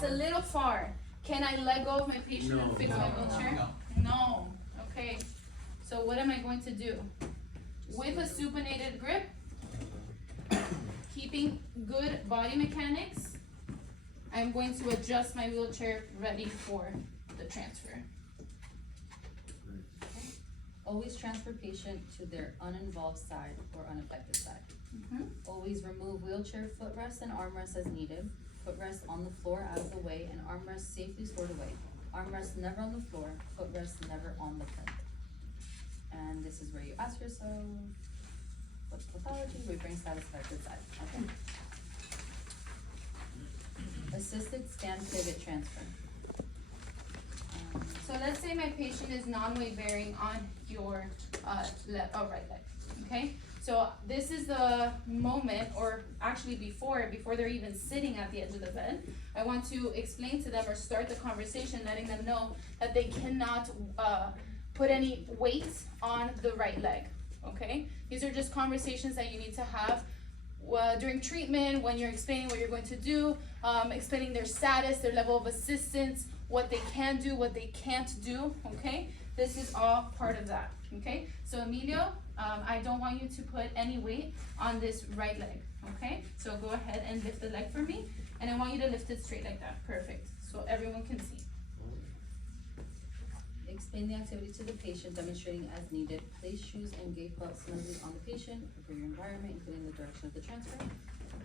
It's a little far. Can I let go of my patient and fix my wheelchair? No. Okay. So what am I going to do? With a supinated grip, keeping good body mechanics, I'm going to adjust my wheelchair ready for the transfer. Always transfer patient to their uninvolved side or unaffected side. Always remove wheelchair footrest and armrest as needed. Footrest on the floor out of the way and armrest safely stored away. Armrest never on the floor, footrest never on the plinth. And this is where you ask yourself, what's pathology? We bring status affected side. Okay. Assisted stand pivot transfer. So let's say my patient is non-weight bearing on your right leg, okay? So this is the moment, or actually before they're even sitting at the edge of the bed, I want to explain to them or start the conversation letting them know that they cannot put any weight on the right leg, okay? These are just conversations that you need to have during treatment, when you're explaining what you're going to do, explaining their status, their level of assistance, what they can do, what they can't do, okay? This is all part of that, okay? So Emilio, I don't want you to put any weight on this right leg, okay? So go ahead and lift the leg for me, and I want you to lift it straight like that, perfect, so everyone can see. Explain the activity to the patient, demonstrating as needed. Place shoes and gait belt snugly on the patient. Prepare your environment, including the direction of the transfer.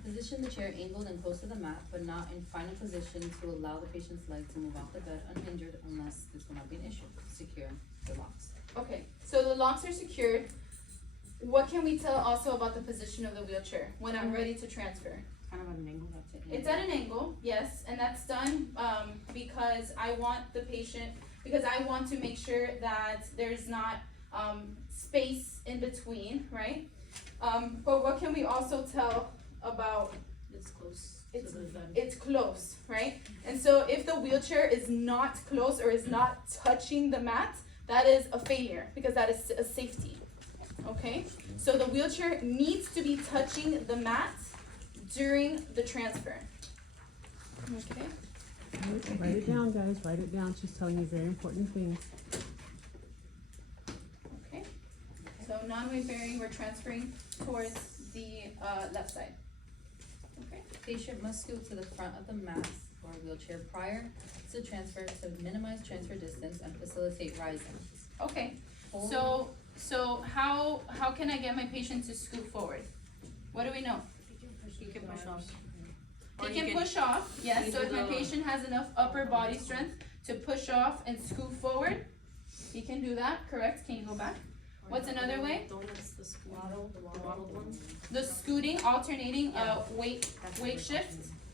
Position the chair angled and close to the mat, but not in final position to allow the patient's leg to move off the bed unhindered unless this will not be an issue. Secure the locks. Okay, so the locks are secured. What can we tell also about the position of the wheelchair when I'm ready to transfer? Kind of at an angle, that's it. It's at an angle, yes, and that's done because I want to make sure that there's not space in between, right? But what can we also tell about? It's close. It's close, right? And so if the wheelchair is not close or is not touching the mat, that is a failure because that is a safety, okay? So the wheelchair needs to be touching the mat during the transfer, okay? Write it down, guys, write it down. She's telling you very important things. Okay, so non-weight bearing, we're transferring towards the left side. Okay. Patient must scoot to the front of the mat or wheelchair prior to transfer to minimize transfer distance and facilitate rising. Okay, so how can I get my patient to scoot forward? What do we know? You can push off. He can push off, yes, so if my patient has enough upper body strength to push off and scoot forward, he can do that, correct? Can you go back? What's another way? The scooting, alternating, weight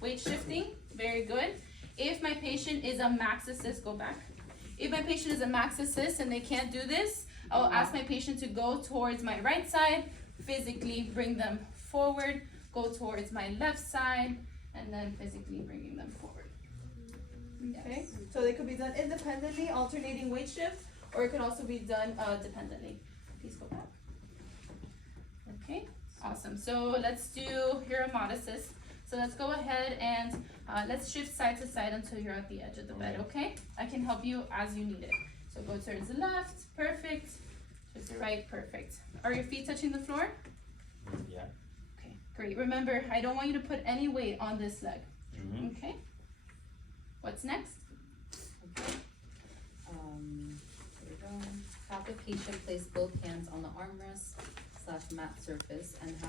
shifting, very good. If my patient is a max assist, go back. If my patient is a max assist and they can't do this, I'll ask my patient to go towards my right side, physically bring them forward, go towards my left side, and then physically bringing them forward. Okay, so they could be done independently, alternating weight shift, or it could also be done dependently. Please go back. Okay, awesome. So let's do hiramodesis. So let's go ahead and let's shift side to side until you're at the edge of the bed, okay? I can help you as you need it. So go towards the left, perfect. Towards the right, perfect. Are your feet touching the floor? Yeah. Okay, great. Remember, I don't want you to put any weight on this leg. Okay? What's next? Okay. There we go. Have the patient place both hands on the armrest /mat surface and have